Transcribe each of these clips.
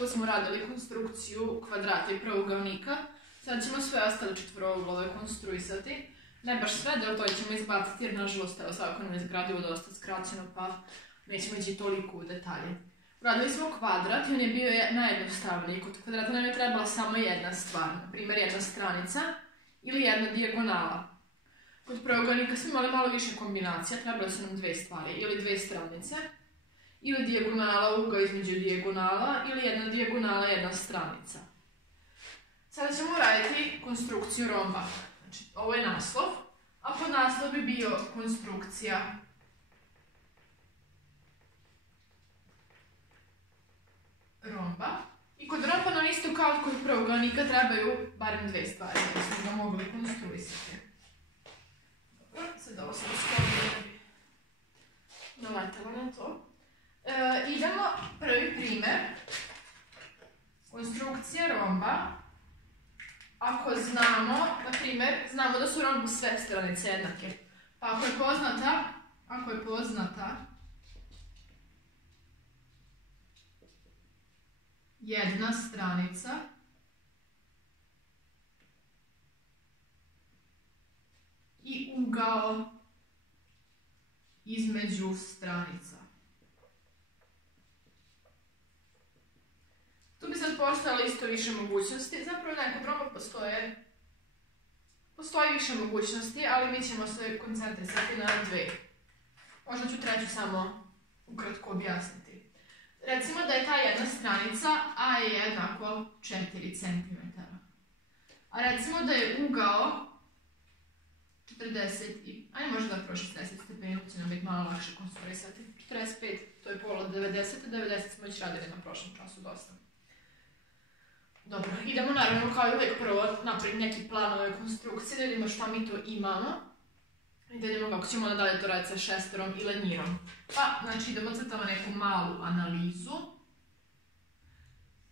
put smo radili konstrukciju kvadrata i pravougalnika. Sad ćemo sve ostale četvorouglove konstruisati. Ne baš sve, deo to ćemo izbaciti jer nažalost evo svako nam je zgradivo dosta skraćeno pa nećemo ići toliko u detalje. Uradili smo kvadrat i on je bio najjednostavniji. Kod kvadrata nam je trebala samo jedna stvar, na primjer jedna stranica ili jedna dijagonala. Kod pravougalnika smo imali malo više kombinacija, trebali su nam dve stvari, ili dve stranice, ili dijagonala, ugao između dijagonala, ili jedna dijagonala, jedna stranica. Sada ćemo uraditi konstrukciju romba. Znači, ovo je naslov, a pod naslov bi bio konstrukcija romba. I kod romba nam isto kao kod pravougalnika trebaju barem dve stvari da smo ga mogli konstruisati. Dobro, sad ovo sam sklonila da bi naletela na to. Idemo prvi primer. Konstrukcija romba. Ako znamo, na primjer, znamo da su rombu sve stranice jednake. Pa ako je poznata jedna stranica i ugao između stranica. Tu bi sad postojalo isto više mogućnosti, zapravo nekog romba postoji više mogućnosti, ali mi ćemo se koncentrisati na dve. Možda ću treću samo ukratko objasniti. Recimo da je ta jedna stranica A je jednako 4 cm. A recimo da je ugao 40, ajde možda da prvo 60 stepeni, će nam biti malo lakše konstruisati. 45, to je pola 90, 90 smo već radili na prošlom času dosta. Dobro, idemo naravno kao i uvijek prvo napraviti neki plan ove konstrukcije, da vidimo šta mi to imamo i da vidimo kako ćemo nadalje to raditi sa šesterom i lenjirom. Pa, znači idemo crtamo neku malu analizu.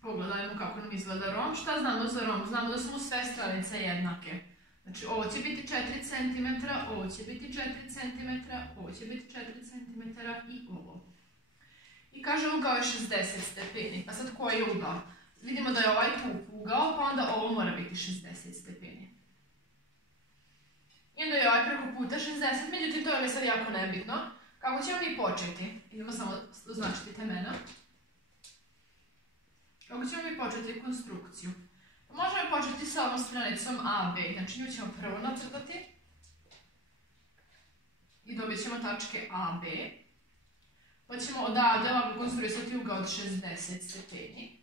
Pogledajmo kako nam izgleda romb. Šta znamo za romb? Znamo da su mu sve stranice jednake. Znači ovo će biti 4 cm, ovo će biti 4 cm, ovo će biti 4 cm i ovo. I kaže ugao je 60 stepeni. Pa sad koji je ugao? Vidimo da je ovaj tu ugao, pa onda ovo mora biti 60 stepeni. I onda je ovaj preko puta 60, međutim to je sad jako nebitno. Kako ćemo mi početi? Idemo samo označiti temena. Kako ćemo mi početi konstrukciju? Možemo početi sa ovom stranicom AB, znači nju ćemo prvo nacrtati. I dobit ćemo tačke AB. Pa ćemo odavde ovako konstruisati ugao od 60 stepeni.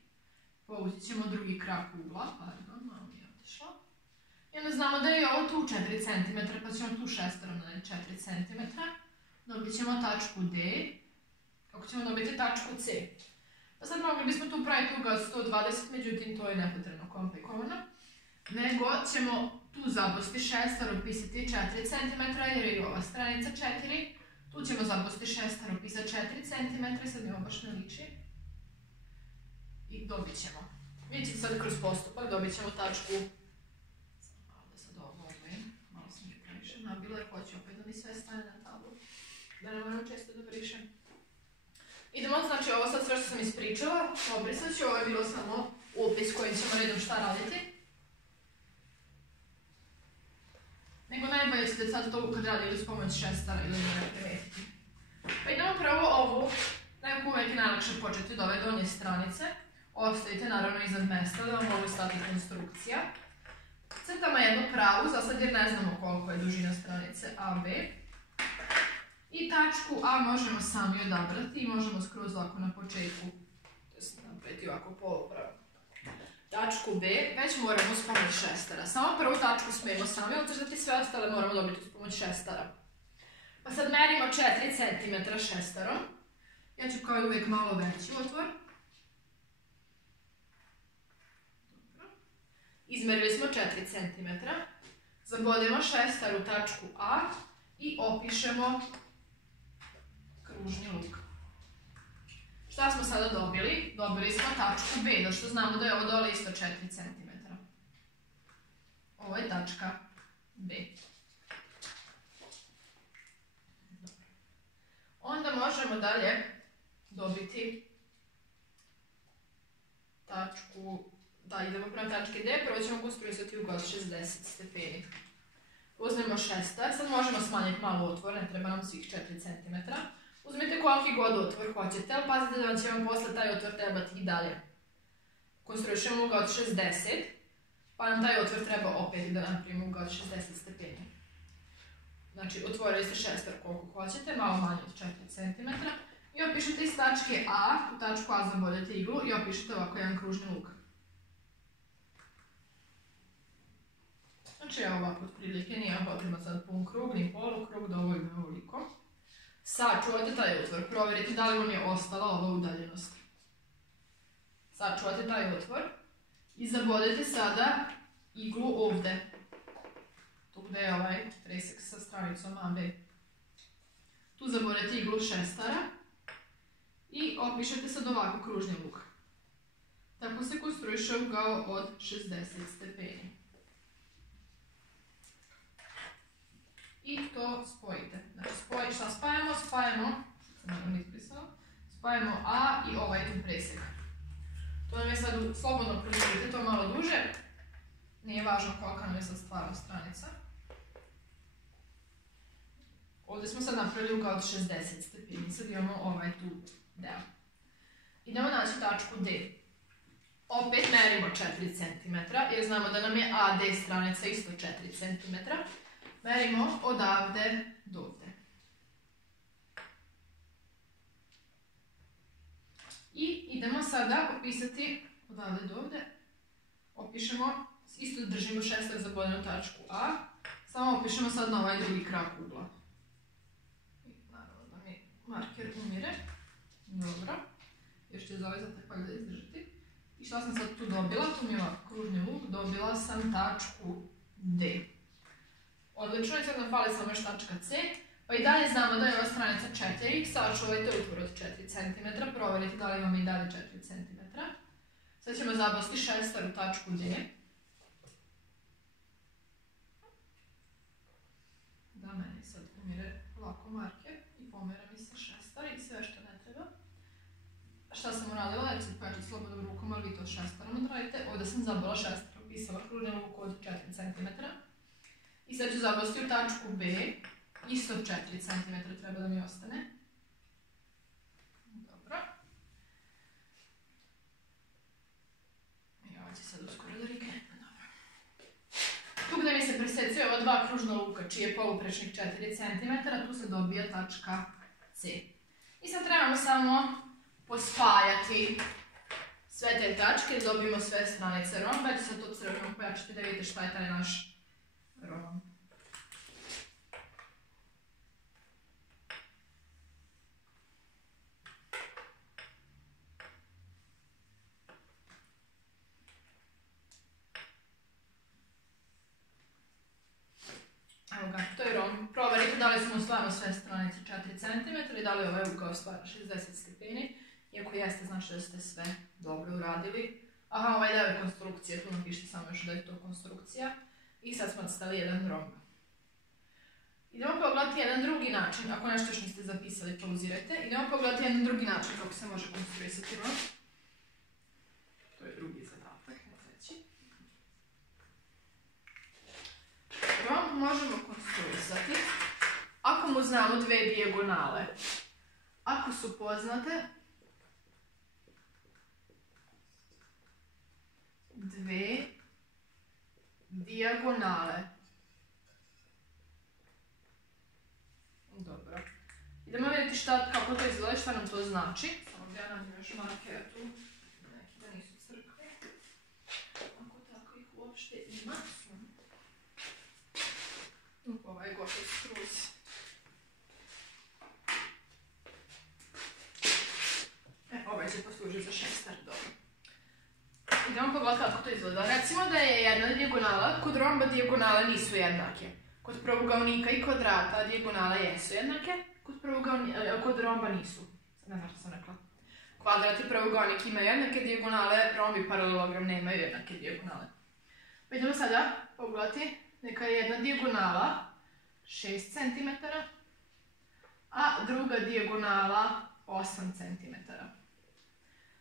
Povući ćemo drugi krak ugla, pardon, malo mi je otišlo. I onda znamo da je ovo tu 4 cm, pa ćemo tu šesterom na 4 cm. Dobit ćemo tačku D, kako ćemo dobiti tačku C. Pa sad mogli bismo tu praviti ugao od 120, međutim to je nepotrebno komplikovano. Nego ćemo tu zabosti šesterom pisati 4 cm jer je i ova stranica 4. Tu ćemo zabosti šesterom pisati 4 cm, sad mi ovo baš ne liči. I dobit ćemo. Vidite sad kroz postupak, dobit ćemo tačku. Malo da sad ovo obavim, malo sam je previše nabila jer hoću opet da mi sve stane na tablu. Da ne moram često da brišem. Idemo, znači ovo sad sve što sam ispričala, obrisat ću, ovo je bilo samo upis kojim ćemo redom šta raditi. Nego najbolje ćete sad to kad radili s pomoć šestara ili ne primetiti. Pa idemo prvo ovu, nekako uvijek je najlakše početi od ove donje stranice. Ostavite naravno iznad mesta da vam mogu stati konstrukcija. Crtamo jednu pravu, za sad jer ne znamo koliko je dužina stranice AB. I tačku A možemo sami odabrati i možemo skroz lako na početku napraviti ovako polupravu. Tačku B već moramo s pomoć šestara. Samo prvu tačku smijemo sami ocrtati, sve ostale moramo dobiti s pomoć šestara. Pa sad merimo 4 cm šestarom. Ja ću kao i uvijek malo veći otvor. Izmerili smo 4 cm. Zabodimo šestar u tačku A i opišemo kružni luk. Šta smo sada dobili? Dobili smo tačku B, zato što znamo da je ovo dole isto 4 cm. Ovo je tačka B. Onda možemo dalje dobiti tačku, da idemo prema tačke D, prvo ćemo konstruisati ugao od 60 stepeni. Uzmemo šestar, sad možemo smanjiti malo otvor, ne treba nam svih 4 cm. Uzmite koliki god otvor hoćete, ali pazite da će vam posle taj otvor trebati i dalje. Konstruišemo ugao od 60, pa nam taj otvor treba opet da napravimo ugao od 60 stepeni. Znači, otvorili ste šestar koliko hoćete, malo manje od 4 cm. I opišete iz tačke A, u tačku A zaboljete iglu i opišete ovako jedan kružni luk. Znači, evo ovako otprilike, nije potrebno sad pun krug, ni polukrug, dovoljno je ovoliko. Sačuvajte taj otvor, provjerite da li vam je ostala ova udaljenost. Sačuvajte taj otvor i zaboljete sada iglu ovdje. Tu gdje je ovaj presek sa stranicom AB. Tu zaboljete iglu šestara i opišete sad ovako kružni luk. Tako se konstruiše ugao od 60 stepeni. I to spojite. Znači, šta spajamo? Spajamo A i ovaj tu presek. To nam je sad, slobodno pročitite to malo duže. Nije važno kolika nam je sad stvarno stranica. Ovdje smo sad napravili ugao od 60 stepeni. Sad imamo ovaj tu deo. Idemo naći tačku D. Opet merimo 4 cm, jer znamo da nam je AD stranica isto 4 cm. Merimo odavde do ovdje. I idemo sada opisati odavde do ovdje. Opišemo, isto držimo šestar za boljenu tačku A, samo opišemo sad na ovaj drugi krak ugla. Naravno da mi marker umire. Dobro. Još će za ovaj zatak da izdržati. I šta sam sad tu dobila? Tu mi je ovako kružni luk. Dobila sam tačku D. Odlično, i sad nam fali samo još tačka C. Pa i dalje znamo da je ova stranica 4. Sačuvajte otvor od 4 cm. Provjerite da li imamo i dalje 4 cm. Sad ćemo zabosti šestar u tačku D. Da meni sad umire lako marker i pomera mi se šestar i sve što ne treba. Šta sam uradila? Ja ću pojačati slobodnom rukom, ali vi to šestarom odradite. Ovdje sam zabila šestar, upisala kružni luk od 4 cm. I sad ću zabosti u tačku B. Isto 4 cm treba da mi ostane. Dobro. I ovo će sad uskoro da rikne. Tu gdje mi se presecuje ova dva kružna luka, čiji je poluprečnik 4 cm, tu se dobija tačka C. I sad trebamo samo pospajati sve te tačke, da dobijemo sve stranice romba. Ja ću sad to crveno pojačati da vidite šta je taj naš romb. Evo ga, to je romb. Proverite da li smo stvarno sve stranice 4 cm i da li je ovaj ugao stvarno 60 stepeni. Iako jeste, znači da ste sve dobro uradili. Aha, ovaj deo je konstrukcija, tu napišite samo još da je to konstrukcija. I sad smo odstali jedan romb. Idemo pogledati jedan drugi način, ako nešto još niste zapisali, pauzirajte. Idemo pogledati jedan drugi način kako se može konstruisati romb. To je drugi zadatak, ne treći. Romb možemo konstruisati ako mu znamo dve dijagonale. Ako su poznate dve dijagonale. Dobro. Idemo vidjeti kako to izgleda, šta nam to znači. Samo da ja nađem još markera tu. Neki da nisu crkve. Ako tako ih uopšte ima. Ovaj je gotov skroz. Ovaj će poslužiti za šestar, dobro. Idemo pogledati kako to izgleda. Recimo da je jedna dijagonala, kod romba dijagonale nisu jednake. Kod pravougaonika i kvadrata dijagonale jesu jednake, kod romba nisu. Ne znam što sam rekla. Kvadrat i pravougaonik imaju jednake dijagonale, romb i paralelogram nemaju jednake dijagonale. Idemo sada pogledati, neka je jedna dijagonala 6 cm, a druga dijagonala 8 cm.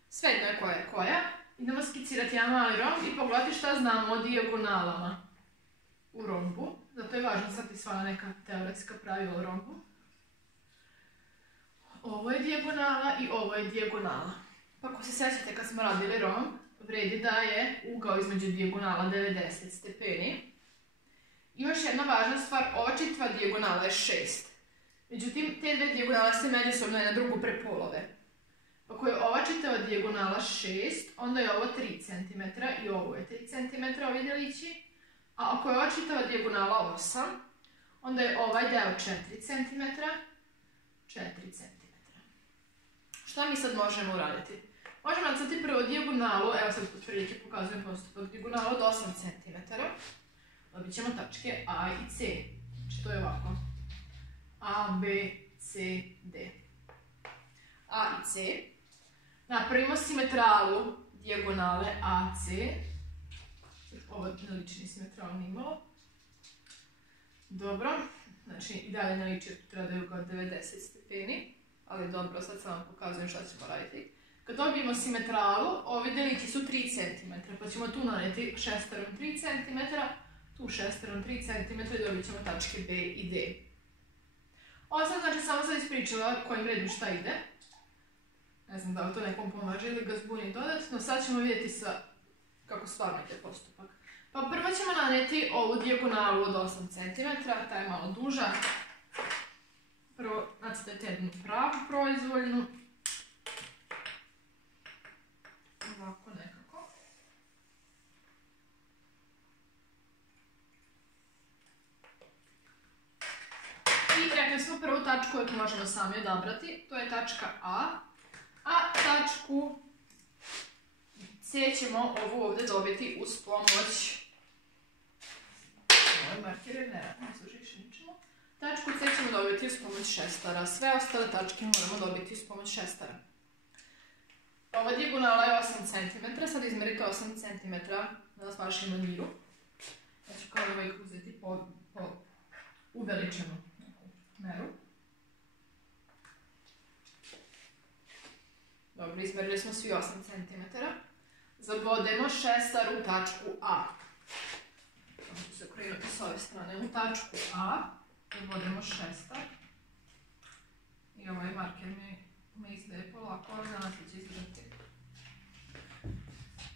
Svejedno je koja je koja. idemo skicirati jedan mali romb i pogledati šta znamo o dijagonalama u rombu. Zato je važno znati sva neka teoretska pravila u rombu. Ovo je dijagonala i ovo je dijagonala. Pa ako se sjećate kad smo radili romb, vredi da je ugao između dijagonala 90 stepeni. I još jedna važna stvar, ova čitva dijagonala je 6. Međutim, te dve dijagonale se međusobno na drugu prepolove. Ako je ova čitava dijagonala 6, onda je ovo 3 cm i ovo je 3 cm ovi delići. A ako je ova čitava dijagonala 8, onda je ovaj deo 4 cm, 4 cm. Šta mi sad možemo uraditi? Možemo nacrtati prvo dijagonalu, evo sad pod prilike pokazujem postupak, dijagonalu od 8 cm. Dobit ćemo tačke A i C. Znači to je ovako. A, B, C, D. A i C. Napravimo simetralu dijagonale AC. Ovo ne liči ni simetralu ni malo. Dobro. Znači i dalje ne liči jer tu treba da je ugao 90 stepeni. Ali dobro, sad sam vam pokazujem šta ćemo raditi. Kad dobijemo simetralu, ovi delići su 3 cm. Pa ćemo tu naneti šesterom 3 cm. Tu šesterom 3 cm i dobit ćemo tačke B i D. Ovo sam znači samo sad ispričala kojim redom šta ide. Ne znam da li to nekom pomaže ili ga zbuni dodatno. Sad ćemo vidjeti kako stvarno ide postupak. Pa prvo ćemo naneti ovu dijagonalu od 8 cm, ta je malo duža. Prvo nacrtajte jednu pravu proizvoljnu. Ovako nekako. I rekli smo prvu tačku koju možemo sami odabrati, to je tačka A. A tačku C ćemo ovu ovdje dobiti uz pomoć... Ovaj marker je ne služi više ničemu. Tačku C ćemo dobiti uz pomoć šestara. Sve ostale tačke moramo dobiti uz pomoć šestara. Ova dijagonala je 8 cm, sad izmerite 8 cm na vašem maniru. Znači kao uvijek uzeti po uveličenu meru. Dobro, izmerili smo svi 8 cm. Zabodemo šestar u tačku A. Možete se okrenuti s ove strane u tačku A. Zabodemo šestar. I ovaj marker me izdaje polako, ali danas će izdržati.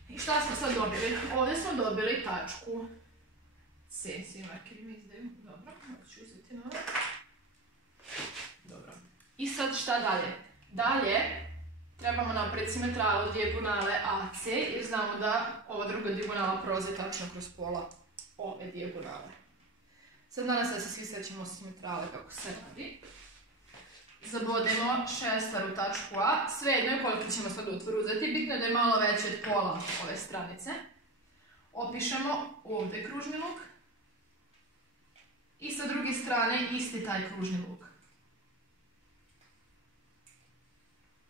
I šta smo sad dobili? Ovdje smo dobili tačku C. Svi markeri mi izdaju. Dobro, možda ću uzeti na ovo. Dobro. I sad šta dalje? Dalje trebamo napraviti simetralu dijagonale AC jer znamo da ova druga dijagonala prolazi tačno kroz pola ove dijagonale. Sad danas da se svi sjećamo simetrale kako se radi. Zabodemo šestar u tačku A. Svejedno je koliko ćemo sad otvor uzeti. Bitno je da je malo veće od pola ove stranice. Opišemo ovdje kružni luk. I sa druge strane isti taj kružni luk.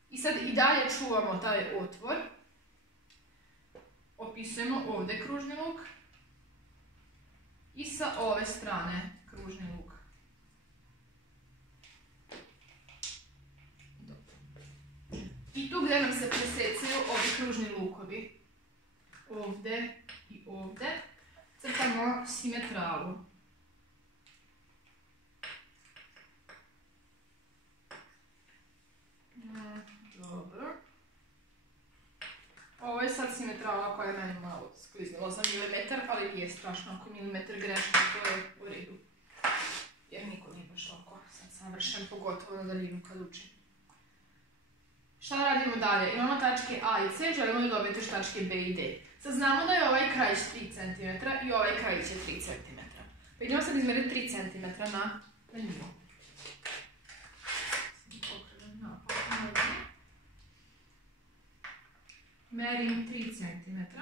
I sad i dalje čuvamo taj otvor. Opisujemo ovdje kružni luk. I sa ove strane kružni luk. I tu gdje nam se presecaju ovi kružni lukovi, ovdje i ovdje, crtamo simetralu. Dobro. Ovo je sad simetrala koja je meni malo skliznula za milimetar, ali nije strašno ako milimetar grešno, to je u redu. Jer niko nije baš ovako sad savršen, pogotovo na daljinu kad učim. Šta radimo dalje? Imamo tačke A i C, želimo da dobijete još tačke B i D. Sad znamo da je ovaj kraj 3 cm i ovaj kraj će 3 cm. Pa idemo sad izmeriti 3 cm na nju. Merim 3 cm.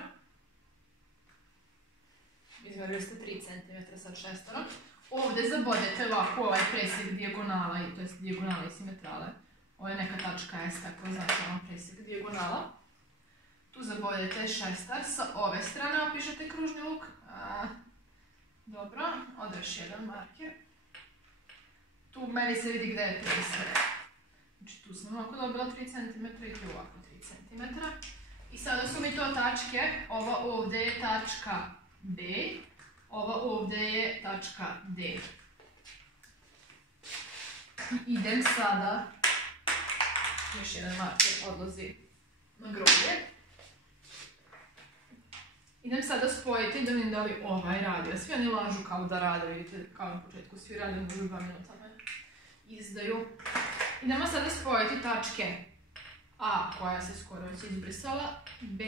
Izmerili ste 3 cm sa šestarom. Ovdje zabodete ovako ovaj presjek dijagonala, to je dijagonala i simetrale. Ovo je neka tačka S, tako znači imamo presjek dijagonala. Tu zabodete šestar, sa ove strane opišete kružni luk. Dobro, ovdje još jedan marker. Tu meni se vidi gdje je presjek. Znači tu sam ovako dobila 3 cm i tu ovako 3 cm. I sada su mi to tačke, ova ovdje je tačka B, ova ovdje je tačka D. Idem sada, još jedan marker odlazi na groblje. Idem sada spojiti da vidim da li ovaj radi. Svi oni lažu kao da rade, vidite, kao na početku svi rade, možda 2 minuta me izdaju. Idemo sada spojiti tačke A, koja se skoro već izbrisala, B,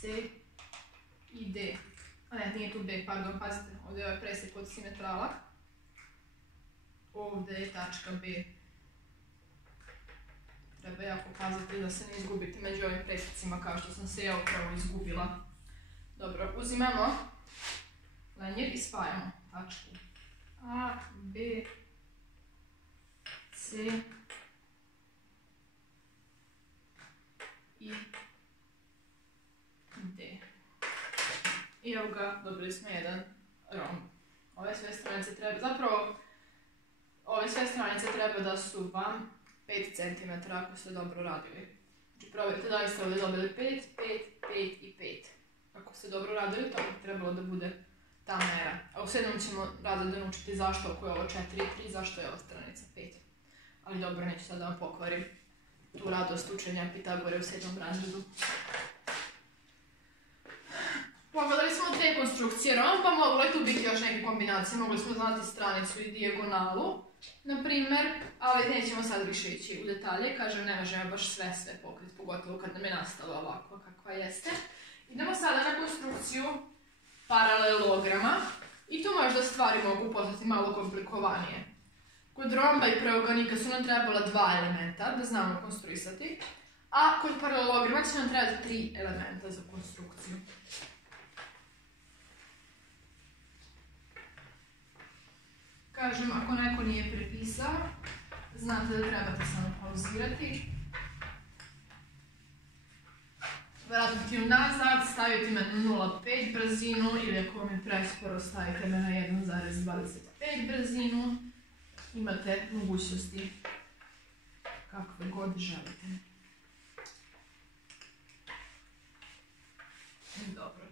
C i D. A ne, nije tu B, pardon, pazite, ovdje je ovaj presjek od simetrala. Ovdje je tačka B. Treba jako paziti da se ne izgubiti među ovim presjecima kao što sam se ja upravo izgubila. Dobro, uzimamo lenjer i spajamo tačku A, B, C i D. I evo ga, dobili smo jedan romb. Ove sve stranice treba, zapravo, ove sve stranice treba da su vam 5 cm ako ste dobro radili. Znači provjerite da li ste ovdje dobili 5, 5, 5 i 5. Ako ste dobro radili, to bi trebalo da bude ta mera. A u 7. ćemo rado da naučiti zašto ako je ovo 4 i 3, zašto je ova stranica 5. Ali dobro, neću sad da vam pokvarim tu radost učenja Pitagore u 7. razredu. Pogledali smo te konstrukcije romba, moglo je tu biti još neke kombinacije, mogli smo znati stranicu i dijagonalu, na primjer, ali nećemo sad više ići u detalje, kažem ne možemo baš sve pokriti, pogotovo kad nam je nastava ovakva kakva jeste. Idemo sada na konstrukciju paralelograma i tu možda stvari mogu postati malo komplikovanije. Kod romba i preoganika su nam trebala 2 elementa da znamo konstruisati, a kod paralelograma će nam trebati 3 elementa za konstrukciju. Kažem, ako neko nije prepisao, znate da trebate samo pauzirati. Vratiti ju nazad, staviti me na 0,5 brzinu ili ako vam je presporo stavite me na 1,25 brzinu. Imate mogućnosti kakve god želite. Dobro.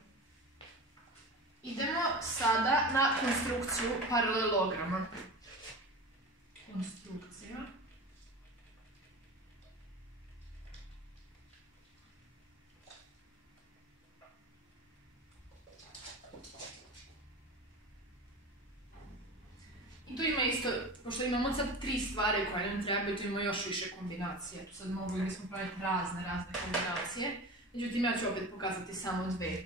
Idemo sada na konstrukciju paralelograma. Konstrukcija. I tu ima isto, pošto imamo sad 3 stvari koje nam trebaju, tu imamo još više kombinacije. Tu sad mogli bismo praviti razne kombinacije. Međutim, ja ću opet pokazati samo 2.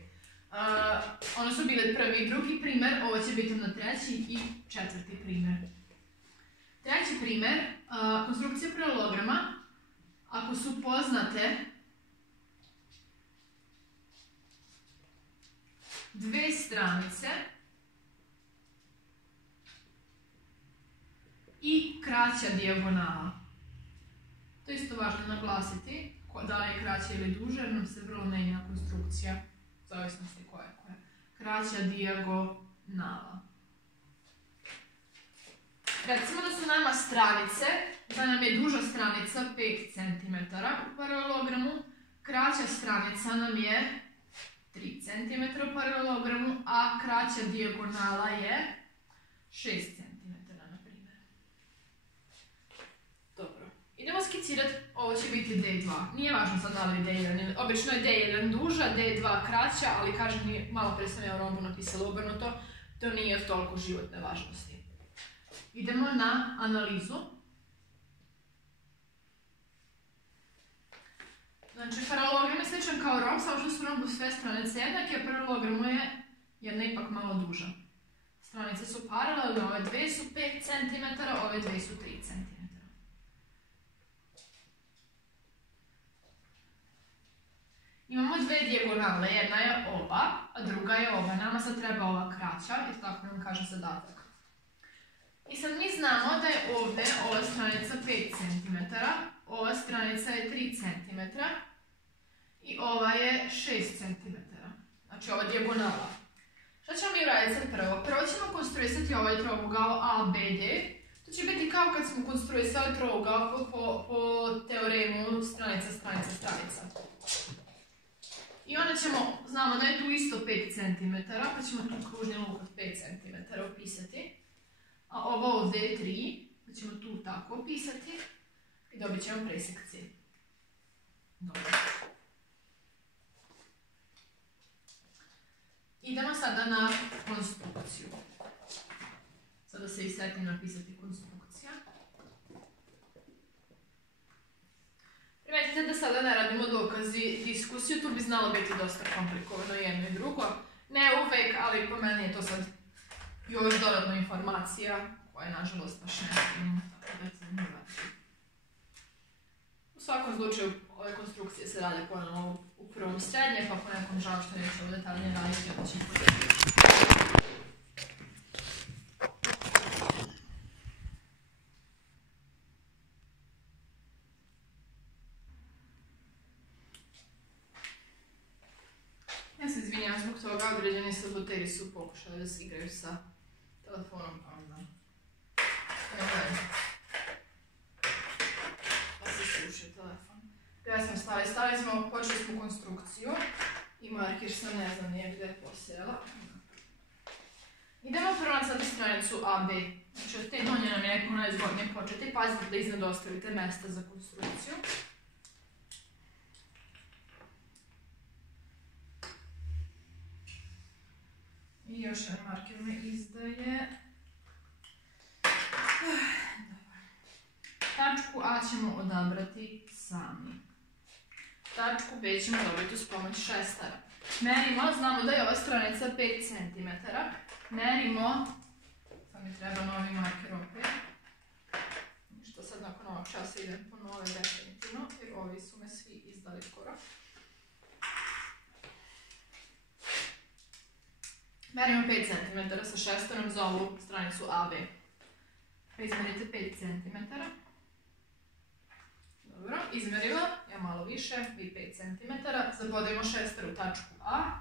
Ono su bile prvi i drugi primjer, ovo će biti na 3. i 4. primjer. 3. primjer, konstrukcija paralelograma, ako su poznate 2 stranice i kraća dijagonala. To je isto važno naglasiti, da li je kraća ili duža, jer nam se vrlo menja konstrukcija. Zavisnosti koja je koja. Kraća dijagonala. Recimo da su nama stranice, da nam je duža stranica 5 cm u paralelogramu, kraća stranica nam je 3 cm u paralelogramu, a kraća dijagonala je 6 cm, na primjer. Dobro. Idemo skicirati, ovo će biti D2. Nije važno sad da li D1, obično je D1 duža, D2 kraća, ali kažem, malo prije sam ja u rombu napisala obrnuto, to nije od toliko životne važnosti. Idemo na analizu. Znači, paralelogram je sličan kao romb, samo što su rombu sve stranice jednake, a paralelogramu je jedna ipak malo duža. Stranice su paralelne, ove 2 su 5 cm, ove 2 su 3 cm. Imamo 2 dijagonale, jedna je ova, a druga je ova. Nama sad treba ova kraća, jer tako nam kaže zadatak. I sad mi znamo da je ovdje ova stranica 5 cm, ova stranica je 3 cm i ova je 6 cm. Znači ova dijagonala. Šta ćemo mi raditi sad prvo? Prvo ćemo konstruisati ovaj trougao ABD. To će biti kao kad smo konstruisali trougao po teoremu stranica. I onda ćemo, znamo da je tu isto 5 cm, pa ćemo tu kružni luk od 5 cm opisati. A ovo ovdje je 3, pa ćemo tu tako opisati i dobit ćemo presekcije. Dobro. Idemo sada na konstrukciju. Sada se i setim napisati konstrukcija. Primetite da sada ne radimo dokazi diskusiju, tu bi znalo biti dosta komplikovano jedno i drugo. Ne uvek, ali po meni je to sad još dodatna informacija koja nažalost baš ne smijem, tako da se ne vrati. U svakom slučaju ove konstrukcije se rade ponovno u prvom srednje, pa po nekom žao što nećemo detaljnije raditi, onda ćemo podijeti. Ja se izvinjam zbog toga, određeni saboteri su pokušali da se igraju sa telefonom, pa onda pa se slušaju telefon. Gdje smo stali? Počeli smo konstrukciju i markir sam ne znam nije gdje posjela. Idemo prvo na sad stranicu AB. Znači od te donje nam je neko najzgodnije početi. Pazite da iznad ostavite mjesta za konstrukciju. I još jedan marker me izdaje. Tačku A ćemo odabrati sami. Tačku B ćemo dobiti uz pomoć šestara. Merimo, znamo da je ova stranica 5 cm. Merimo, sad mi treba novi marker opet. Što sad nakon ovog časa idem po nove definitivno, jer ovi su me svi izdali skoro. Merimo 5 cm sa šestarom za ovu stranicu AB. Izmerite 5 cm. Dobro, izmerila, ja malo više, vi 5 cm. Zabodemo šestar u tačku A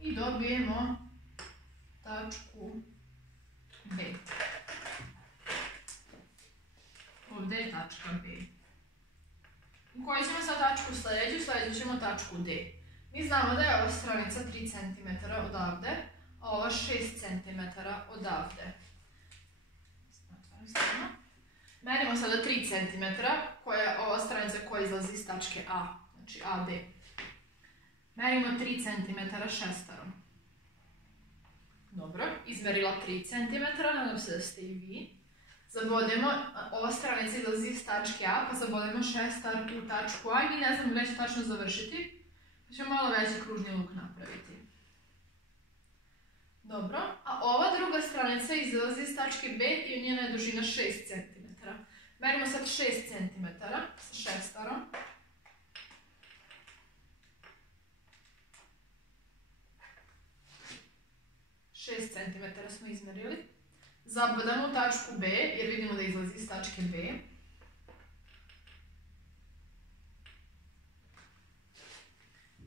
i dobijemo tačku B. Ovdje je tačka B. U kojoj ćemo sad tačku sljedeću? Sljedeću ćemo tačku D. Mi znamo da je ova stranica 3 cm odavde, a ova 6 cm odavde. Merimo sada 3 cm, koja je ova stranica koja izlazi iz tačke A, znači AD. Merimo 3 cm šestarom. Dobro, izmerila 3 cm, nadam se da ste i vi. Zabodemo, ova stranica izlazi iz tačke A, pa zabodemo šestar u tačku A i mi ne znamo gdje će tačno završiti, pa ćemo malo veći kružni luk napraviti. Dobro, a ova druga stranica izlazi iz tačke B i njena je dužina 6 cm. Merimo sad 6 cm sa šestarom. Šest cm smo izmerili. Zabodamo u tačku B jer vidimo da izlazi iz tačke B.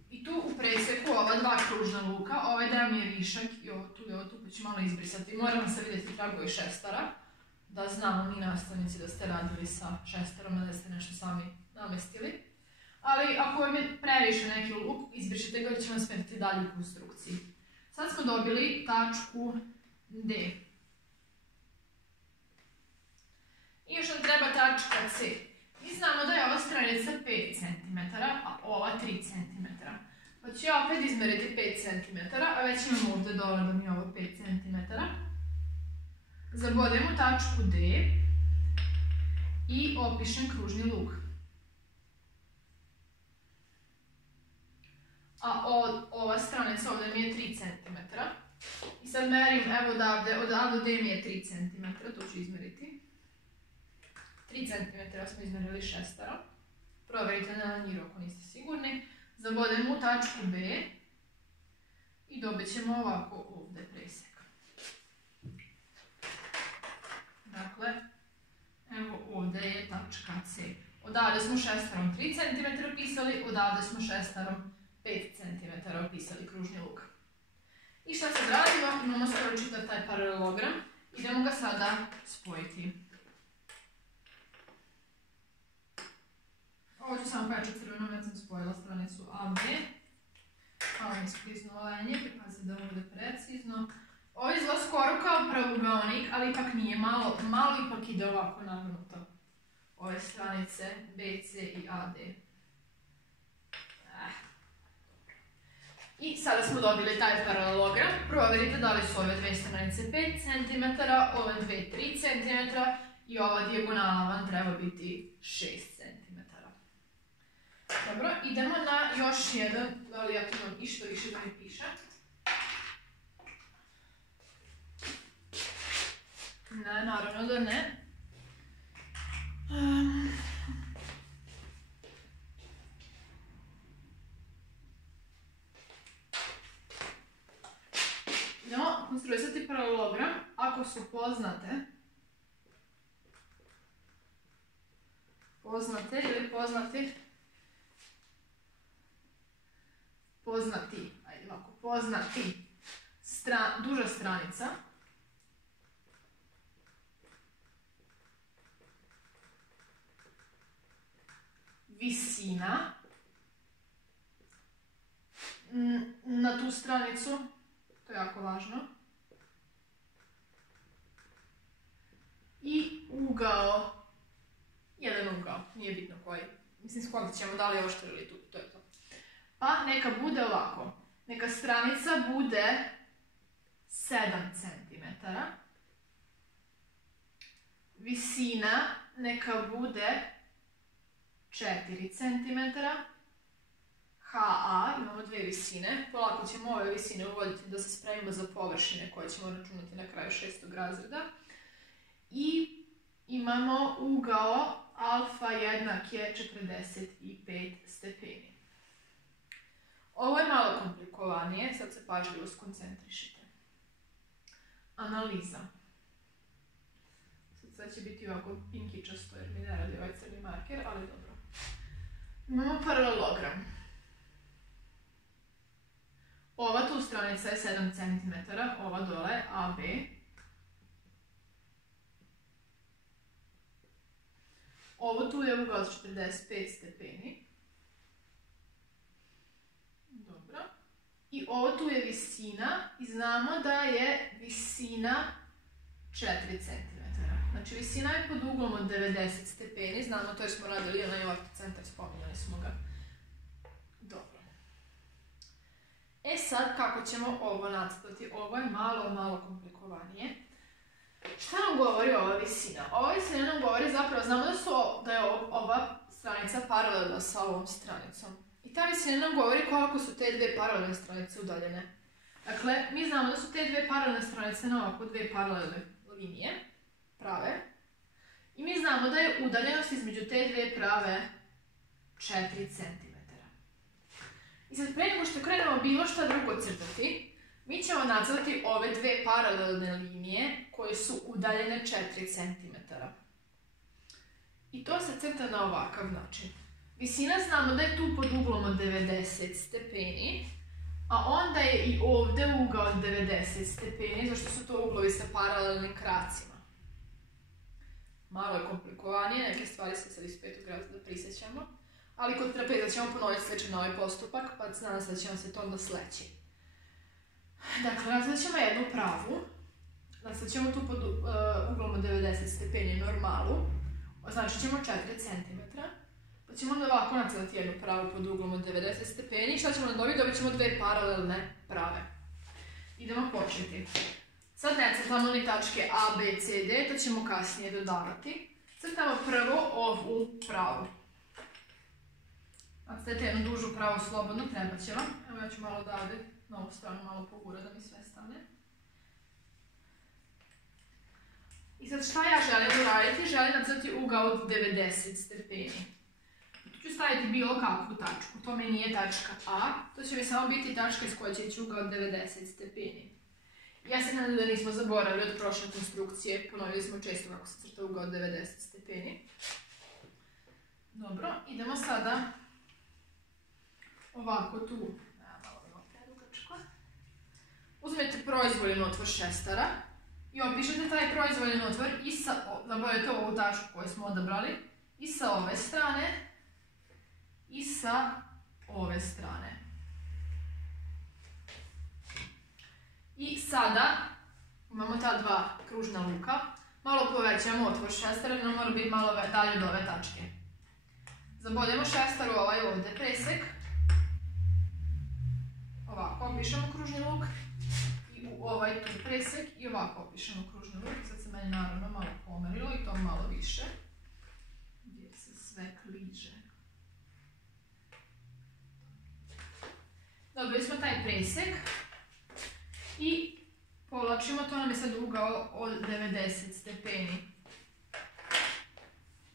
I tu u preseku ova dva kružna luka, ovaj deo mi je višak i ovo tu pa ću malo izbrisati. Moramo se vidjeti tragovi šestara, da znamo mi nastavnici da ste radili sa šestarom, da ste nešto sami namestili. Ali ako vam je previše neki luk, izbrišite ga jer će vam smetati dalje u konstrukciji. Sad smo dobili tačku D. I još nam treba tačka C. Mi znamo da je ova stranica 5 cm, a ova 3 cm. Pa ću ja opet izmeriti 5 cm, a već imam ovdje dole da mi je ovo 5 cm. Zabodem u tačku D i opišem kružni luk. A ova stranica ovdje mi je 3 cm. I sad merim, evo odavde, od A do D mi je 3 cm, to ću izmeriti. 3 cm smo izmerili šestarom. Provjerite na njiru ako niste sigurni. Zabodemo u tačku B i dobit ćemo ovako ovdje presek. Dakle, evo ovdje je tačka C. Odavde smo šestarom 3 cm opisali, odavde smo šestarom 5 cm opisali kružni luk. I šta sad radimo? Imamo skoro čitav taj paralelogram. Idemo ga sada spojiti. Ovo ću samo pojačati crvenom, već sam spojila stranicu AB. malo iskliznu lenje, pazi da bude precizno. Ovo izgleda skoro kao pravougaonik, ali ipak nije, malo ipak ide ovako nagnuto. Ove stranice B, C i A, D. I sada smo dobili taj paralelogram. Proverite da li su ove dve stranice 5 cm, ove dve 3 cm i ova dijagonala vam treba biti 6 cm. Dobro, idemo na još jedan, da li ja tu imam išto više da mi piše. Ne, naravno da ne. Idemo konstruisati paralelogram ako su poznate ili poznati duža stranica visina na tu stranicu, to je jako važno, i ugao, jedan ugao, nije bitno koji, mislim shvatit ćemo da li je ovo što ili tu, to je to. Pa neka bude ovako, neka stranica bude 7 cm, visina neka bude 4 cm, HA, imamo dve visine, polako ćemo ove visine uvoditi da se spremimo za površine koje ćemo računati na kraju 6. razreda. I imamo ugao alfa jednak je 45 stepeni. Ovo je malo komplikovanije, sad se pažljivo skoncentrišite. Analiza. Sad će biti ovako pinkičasto jer mi ne radi ovaj crni marker, ali dobro. Imamo paralelogram. Ova tu stranica je 7 cm, ova dole AB. Ovo tu je ugao 45 stepeni. Dobro. I ovo tu je visina i znamo da je visina 4 cm. Znači visina je pod uglom od 90 stepeni, znamo to jer smo radili onaj ortocentar, spominjali smo ga. Dobro. E sad, kako ćemo ovo nacrtati? Ovo je malo komplikovanije. Šta nam govori ova visina? Ova visina nam govori zapravo, znamo da je ova stranica paralelna sa ovom stranicom. I ta visina nam govori koliko su te dve paralelne stranice udaljene. Dakle, mi znamo da su te dve paralelne stranice na ovako dve paralelne linije, prave. I mi znamo da je udaljenost između te dve prave 4 cm. I sad pre nego što krenemo bilo šta drugo crtati, mi ćemo nacrtati ove dve paralelne linije koje su udaljene 4 cm. I to se crta na ovakav način. Visina znamo da je tu pod uglom od 90 stepeni, a onda je i ovde ugao od 90 stepeni, zašto su to uglovi sa paralelnim kracima. Malo je komplikovanije, neke stvari se sad iz 5. razreda prisjećamo. Ali kod trapeza ćemo ponoviti sledeći na ovaj postupak, pa nadam se da će vam se to onda sleći. Dakle, nacrtat ćemo jednu pravu, nacrtat ćemo tu pod uglom od 90 stepeni normalu, označit ćemo 4 cm, pa ćemo onda ovako nacrtati jednu pravu pod uglom od 90 stepeni i šta ćemo onda dobiti? Dobit ćemo dve paralelne prave. Idemo početi. Sad ne crtamo ni tačke A, B, C, D, to ćemo kasnije dodavati. Crtamo prvo ovu pravu. Nacrtajte jednu dužu pravu slobodno, treba će vam. Evo ja ću malo odavde na ovu stranu malo pogura da mi sve stane. I sad šta ja želim uraditi? Želim nacrtati ugao od 90 stepeni. Tu ću staviti bilo kakvu tačku, to mi nije tačka A, to će mi samo biti tačka iz koje će ići ugao od 90 stepeni. Ja se nadam da nismo zaboravili od prošle konstrukcije, ponovili smo često kako se crta ugao od 90 stepeni. Dobro, idemo sada ovako tu, uzmete proizvoljen otvor šestara i opišete taj proizvoljen otvor i zabavite ovu tačku koju smo odabrali i sa ove strane i sa ove strane. I sada imamo ta dva kružna luka. Malo povećamo otvor šestera, nam mora biti malo dalje od ove tačke. Zabodemo šestar u ovaj ovdje presek. Ovako opišemo kružni luk. I u ovaj tu presek i ovako opišemo kružni luk. Sad se meni naravno malo pomerilo i to malo više. Gdje se sve kliže. Dobili smo taj presek. I povlačimo, to nam je sad ugao od 90 stepeni.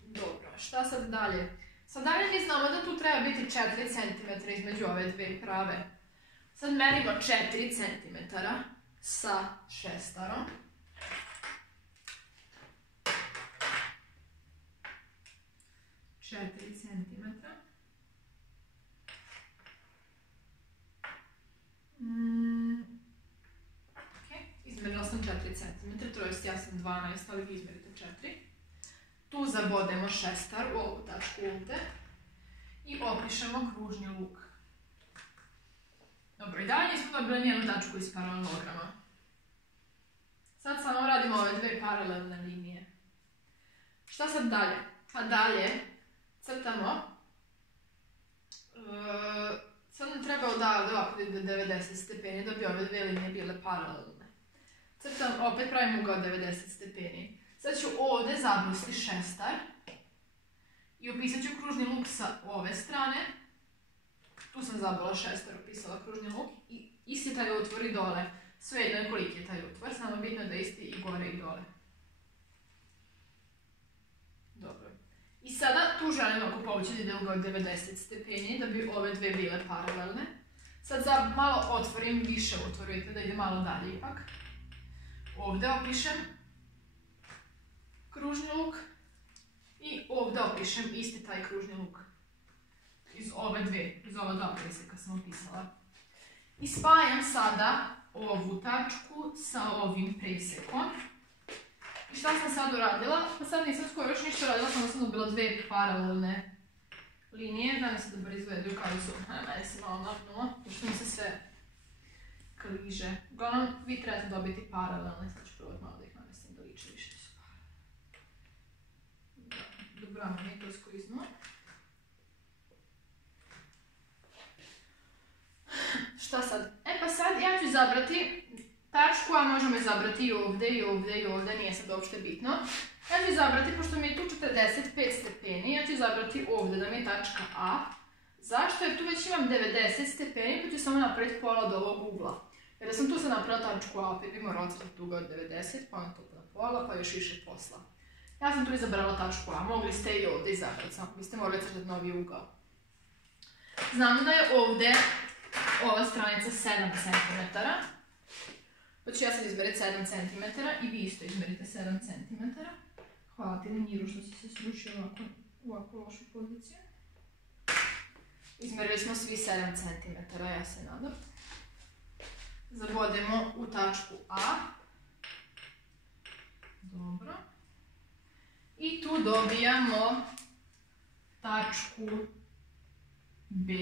Dobro, šta sad dalje? Sad dalje mi znamo da tu treba biti 4 cm između ove dve prave. Sad merimo 4 cm sa šestarom. Izmerila sam 4 cm, to ja sam 12, ali vi izmerite 4. Tu zabodemo šestar u ovu tačku ovdje i opišemo kružni luk. Dobro, i dalje nismo dobili nijednu tačku iz paralelograma. Sad samo radimo ove dve paralelne linije. Šta sad dalje? Pa dalje crtamo, sad nam treba odavde ovako do 90 stepeni da bi ove dve linije bile paralelne. Crtam, opet pravim ugao 90 stepeni. Sad ću ovdje zabusti šestar i upisat ću kružni luk sa ove strane. Tu sam zabila šestar, upisala kružni luk i isti taj otvor i dole. Svejedno je koliki je taj otvor, samo bitno da je isti i gore i dole. Dobro. I sada tu želim ako povući da ide ugao 90 stepeni da bi ove dve bile paralelne. Sad malo otvorim, više otvorite da ide malo dalje ipak. Ovdje opišem kružni luk i ovdje opišem isti taj kružni luk. Iz ova dva preseka sam opisala. I spajam sada ovu tačku sa ovim presekom. I šta sam sad uradila? Pa sad nisam skoro još ništa radila, samo sam dobila dve paralelne linije. Da mi se dobro izgledaju kao da su, meni se malo napnula, pošto mi se sve kliže. Uglavnom, vi trebate dobiti paralelne, sad ću probati malo da ih namestim da liče više su paralelne. Dobro, mi to skliznuo. Šta sad? Pa sad ja ću izabrati tačku, a možemo izabrati i ovdje, i ovdje, i ovdje, nije sad uopšte bitno. Ja ću izabrati, pošto mi je tu 45 stepeni, ja ću izabrati ovdje da mi je tačka A. Zašto? Jer tu već imam 90 stepeni, pa ću samo napraviti pola od ovog ugla. Jer da sam tu sad napravila tačku A, opet bi morala ocrtati ugao od 90, pa on to na pola, pa još više posla. Ja sam tu izabrala tačku A, mogli ste i ovdje izabrati, samo biste morali crtati novi ugao. Znamo da je ovdje ova stranica 7 cm. Pa ću ja sad izmeriti 7 cm i vi isto izmerite 7 cm. Hvala ti Miru što si se srušio u ovako lošu poziciju. Izmerili smo svi 7 cm, ja se nadam. Zabodemo u tačku A. Dobro. I tu dobijamo tačku B.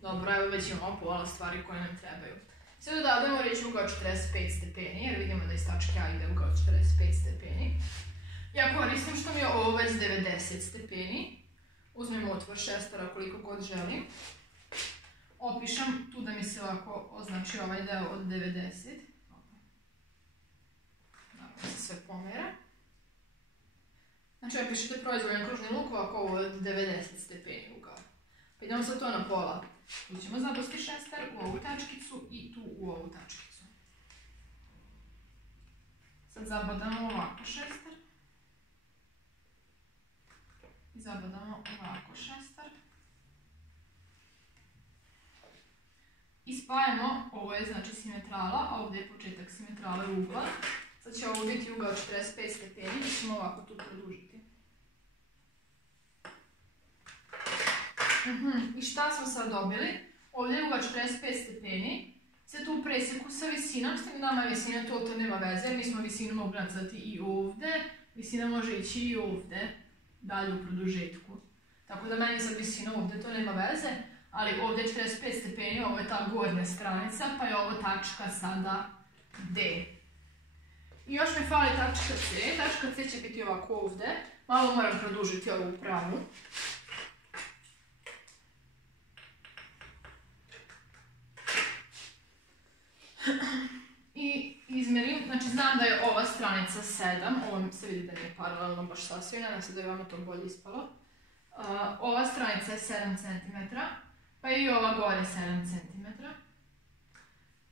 Dobro, evo već imamo pola stvari koje nam trebaju. Sad odavdemo reći ugao 45 stepeni, jer vidimo da iz tačke A ide ugao 45 stepeni. Ja koristim što mi je ovo već 90 stepeni. Uzmem otvor šestara koliko god želim. Opišem tu da mi se ovako označi ovaj deo od 90. Naravno se sve pomera. Znači opišete proizvoljan kružni luk ovako ovo od 90 stepeni ugao. Pa idemo sad to na pola. Tu ćemo zabosti šestar u ovu tačkicu i tu u ovu tačkicu. Sad zabodamo ovako šestar. I zabodamo ovako šestar. I spajamo, ovo je znači simetrala, a ovdje je početak simetrale ugla. Sad će ovo biti ugao 45 stepeni i ćemo ovako tu produžiti. I šta smo sad dobili? Ovdje je ugao 45 stepeni. Sad tu u preseku sa visinom, s tim nama je visina to nema veze, mi smo visinu mogli nacrtati i ovdje, visina može ići i ovdje, dalje u produžetku. Tako da meni sad visina ovdje to nema veze, ali ovdje je 45 stepeni, ovo je ta gornja stranica, pa je ovo tačka sada D. I još mi fali tačka C. Tačka C će biti ovako ovdje. Malo moram produžiti ovu pravu. I izmjerim, znači znam da je ova stranica 7, ovo se vidi da nije paralelno baš sasvim, nadam se da je vama to bolje ispalo. Ova stranica je 7 cm, pa i ova gore 7 cm.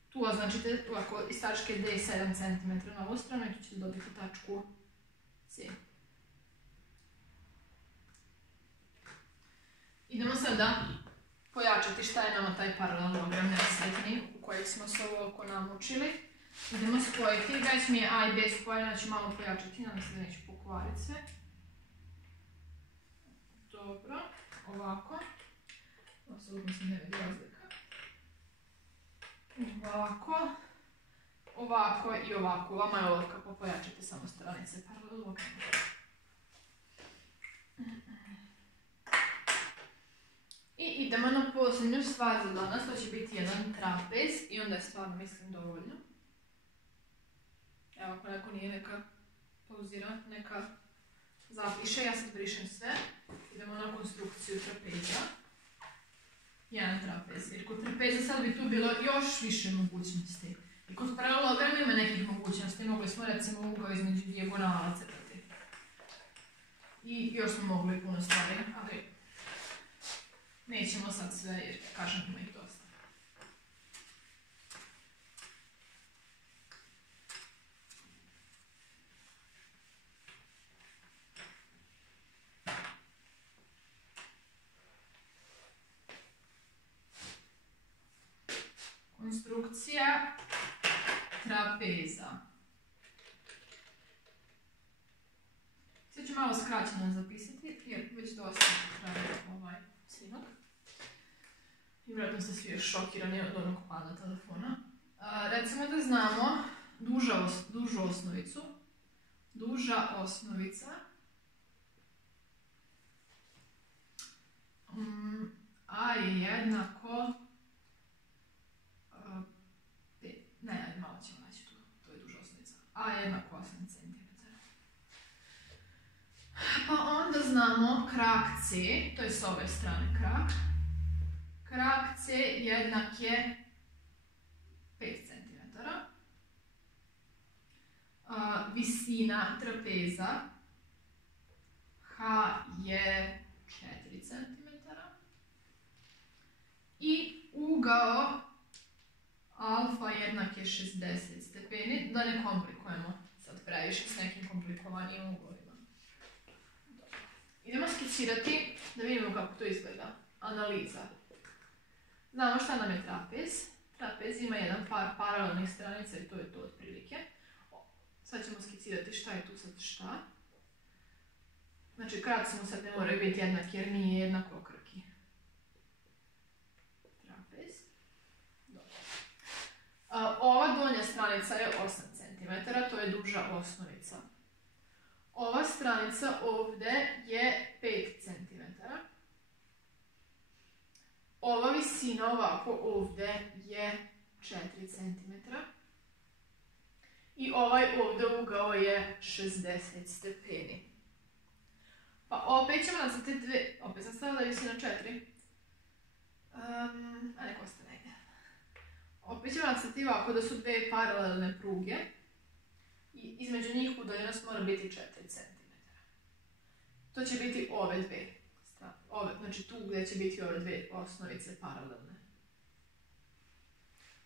Tu označite ovako iz tačke D 7 cm na ovu stranu i tu ćete dobiti tačku C. Idemo sada pojačati šta je nama taj paralelogram nesretni u kojeg smo se ovako namučili. Idemo spojiti, već mi je A i B spojeno, znači malo pojačati, nadam se da neću pokvariti sve. Dobro, ovako. Apsolutno se ne vidi razlika. Ovako. Ovako i ovako. Vama je ovo kako pojačati samo stranice paralelograma. I idemo na posljednju stvar za danas, to će biti jedan trapez i onda je stvarno mislim dovoljno. Evo ako neko nije neka pauzira, neka zapiše, ja sad brišem sve. Idemo na konstrukciju trapeza. Jedan trapez, jer kod trapeza sad bi tu bilo još više mogućnosti. I kod paralelograma ima nekih mogućnosti, mogli smo recimo ugao između dijagonala crtati. I još smo mogli puno stvari, ali nećemo sad sve jer kažem ima ih dosta. Konstrukcija trapeza. Sve ću malo skraćeno zapisati jer već dosta traje ovaj snimak. I vjerojatno ste svi još šokirani od onog pada telefona. Recimo da znamo dužu osnovicu. Duža osnovica. A je jednako... Ne, malo ćemo naći tu. To je duža osnovica. A je jednako 8 cm. Pa onda znamo krak C, to je s ove strane krak. Krak C jednak je 5 cm. Visina trapeza H je 4 cm. I ugao alfa jednak je 60 stepeni, da ne komplikujemo sad previše s nekim komplikovanijim ugovima. Idemo skicirati da vidimo kako to izgleda. Analiza. Znamo šta nam je trapez. Trapez ima jedan par paralelnih stranica i to je to otprilike. Sad ćemo skicirati šta je tu sad šta. Znači kraci mu sad ne moraju biti jednaki jer nije jednako okrki. Trapez. Dobro. Ova donja stranica je 8 cm, to je duža osnovica. Ova stranica ovdje je 5 cm. Ova visina ovako ovdje je 4 cm. I ovaj ovdje ugao je 60 stepeni. Pa opet ćemo nacrtati dve, opet sam stavila visina 4. A neko ostane. Opet ćemo nacrtati ovako da su dve paralelne pruge. I između njih udaljenost mora biti 4 cm. To će biti ove dve. Znači tu gdje će biti ove dve osnovice paralelne.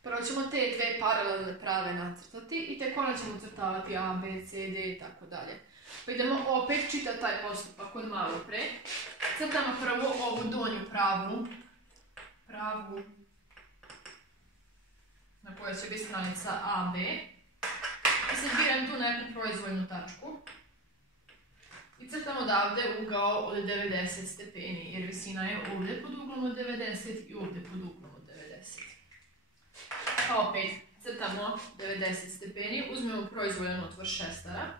Prvo ćemo te dve paralelne prave nacrtati i tek onda ćemo crtavati A, B, C, D i tako dalje. Pa idemo opet čitati taj postupak od malo pre. Crtamo prvo ovu donju pravu na kojoj će biti stranica A, B. I sad biram tu neku proizvoljnu tačku. I crtamo odavde ugao od 90 stepeni, jer visina je ovdje pod uglom od 90 i ovdje pod uglom od 90. Pa opet crtamo 90 stepeni, uzmemo proizvoljan otvor šestara.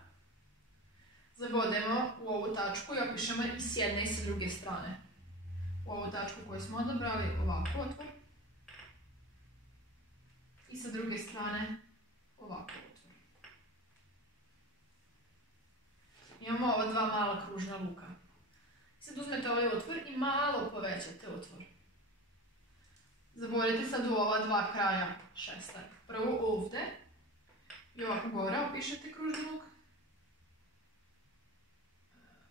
Zabodemo u ovu tačku i opišemo i s jedne i s druge strane. u ovu tačku koju smo odabrali, ovako otvor. I sa druge strane ovako otvor. Imamo ova dva mala kružna luka. Sad uzmete ovaj otvor i malo povećate otvor. Zaborite sad u ova dva kraja šestar. Prvo ovdje i ovako gore opišete kružni luk.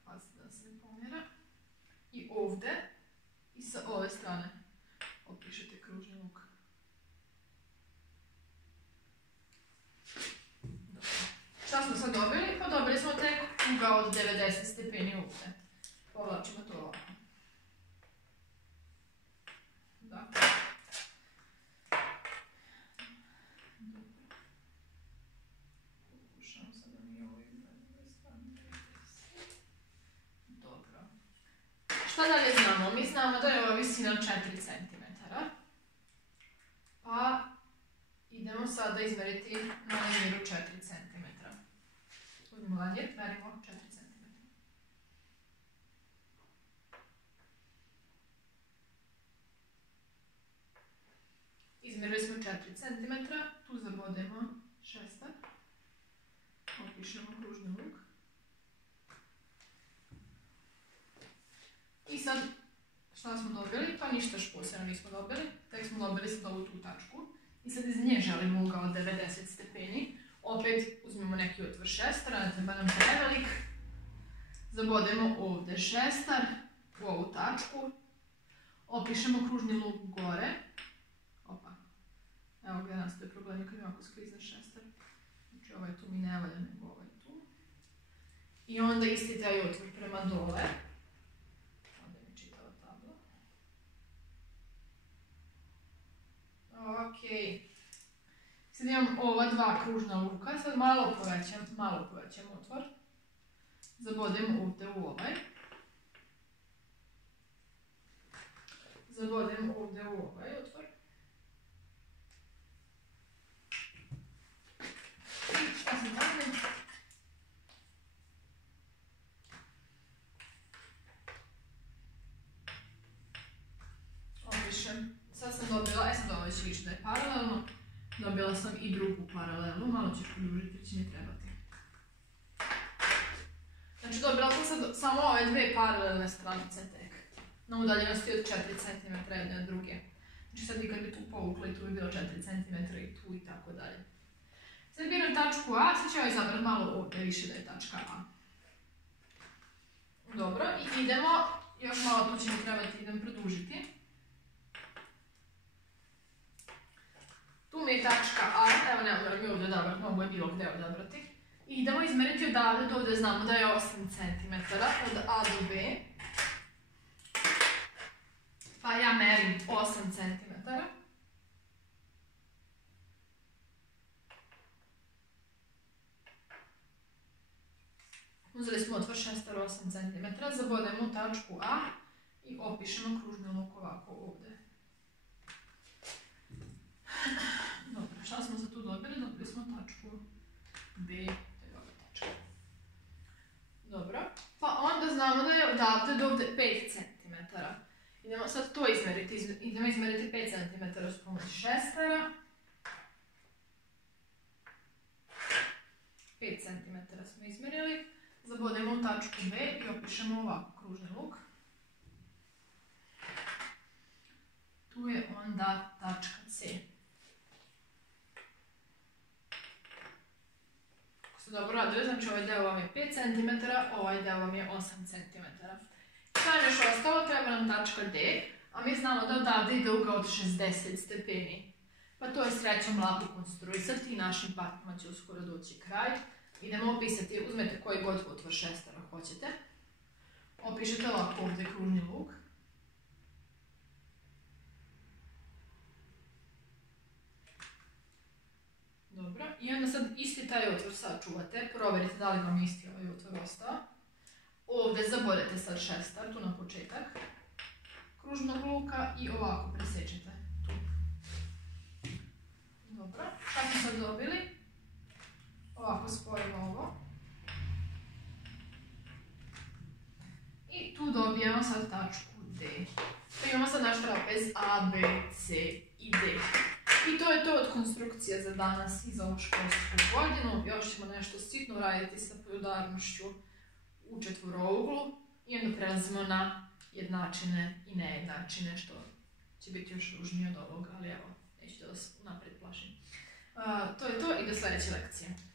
Pazite da se ne pomjera. I ovdje i sa ove strane opišete kružni luk. Dobro. Šta smo sad dobili? Pa dobili smo tek ugao od 90 stepeni ovdje. Povlačimo to ovako. Da. Pokušam sad da mi ovo dobro. Šta dalje znamo? Mi znamo da je ova visina 4 cm. Pa idemo sada izmeriti na lanjeru 4 cm. Uzmimo lanjer, merimo 4 cm. Izmerili smo 4 cm, tu zabodemo šestar, opišemo kružni luk. I sad, šta smo dobili? Pa ništa posebno nismo dobili, tek smo dobili sad ovu tu tačku. I sad iz nje želimo ugao od 90 stepeni. Opet uzmemo neki otvor šestara, ne treba nam prevelik. Zabodemo ovdje šestar u ovu tačku. Opišemo kružni luk gore. Opa. Evo gdje nastoje problem kad mi ovako sklizne šestar. Znači ovaj tu mi ne valja, nego ovaj tu. I onda isti taj otvor prema dole. Ovdje mi čitava tabla. Ok. Sad imam ova dva kružna luka. Sad malo povećam otvor. Zabodem ovdje u ovaj. Zabodem ovdje u ovaj otvor. I šta se dalje? Opišem. Sad sam dobila, sad ovo će više da je paralelno. Dobila sam i drugu paralelu, malo ću produžiti jer će mi trebati. Znači dobila sam sad samo ove dve paralelne stranice tek. Na udaljenosti od 4 cm jedne od druge. Znači sad vi kad bi tu povukli, tu bi bilo 4 cm i tu i tako dalje. Sad biram tačku A, sad ću ja izabrati malo ovdje više da je tačka A. Dobro, i idemo, još malo tu će mi trebati, idem produžiti. Tu mi je tačka A, evo ne moram mi ovdje odabrati, mogu je bilo gdje odabrati. I idemo izmeriti odavde do ovdje, znamo da je 8 cm od A do B. Pa ja merim 8 cm. Uzeli smo otvor šestar 8 cm, zabodemo tačku A i opišemo kružni luk ovako ovdje. Dobro, šta smo za tu dobili? Dobili smo tačku B, to je ova tačka. Dobro, pa onda znamo da je odavde do ovdje 5 cm. Idemo sad to izmeriti, idemo izmeriti 5 cm uz pomoć šestara. 5 cm smo izmerili, zabodemo u tačku B i opišemo ovako kružni luk. Tu je onda tačka C. Ako ste dobro radili, znači ovaj deo vam je 5 cm, ovaj deo vam je 8 cm. Šta je još ostalo? Treba nam tačka D, a mi znamo da odavde ide ugao od 60 stepeni. Pa to je srećom lako konstruisati i našim partima će uskoro doći kraj. Idemo opisati, uzmete koji god otvor šestara hoćete. Opišete ovako ovdje kružni luk. Dobro, i onda sad isti taj otvor sačuvate, provjerite da li vam isti ovaj otvor ostao. Ovdje zabodete sad šestar, tu na početak kružnog luka i ovako presečete tu. Dobro, šta smo sad dobili? Ovako spojimo ovo. I tu dobijemo sad tačku D. Pa imamo sad naš trapez A, B, C i D. I to je to od konstrukcije za danas i za ovu školsku godinu. Još ćemo nešto sitno raditi sa podudarnošću u četvorouglu i onda prelazimo na jednačine i nejednačine, što će biti još ružnije od ovoga, ali evo, neću da vas unaprijed plašim. To je to i do sljedeće lekcije.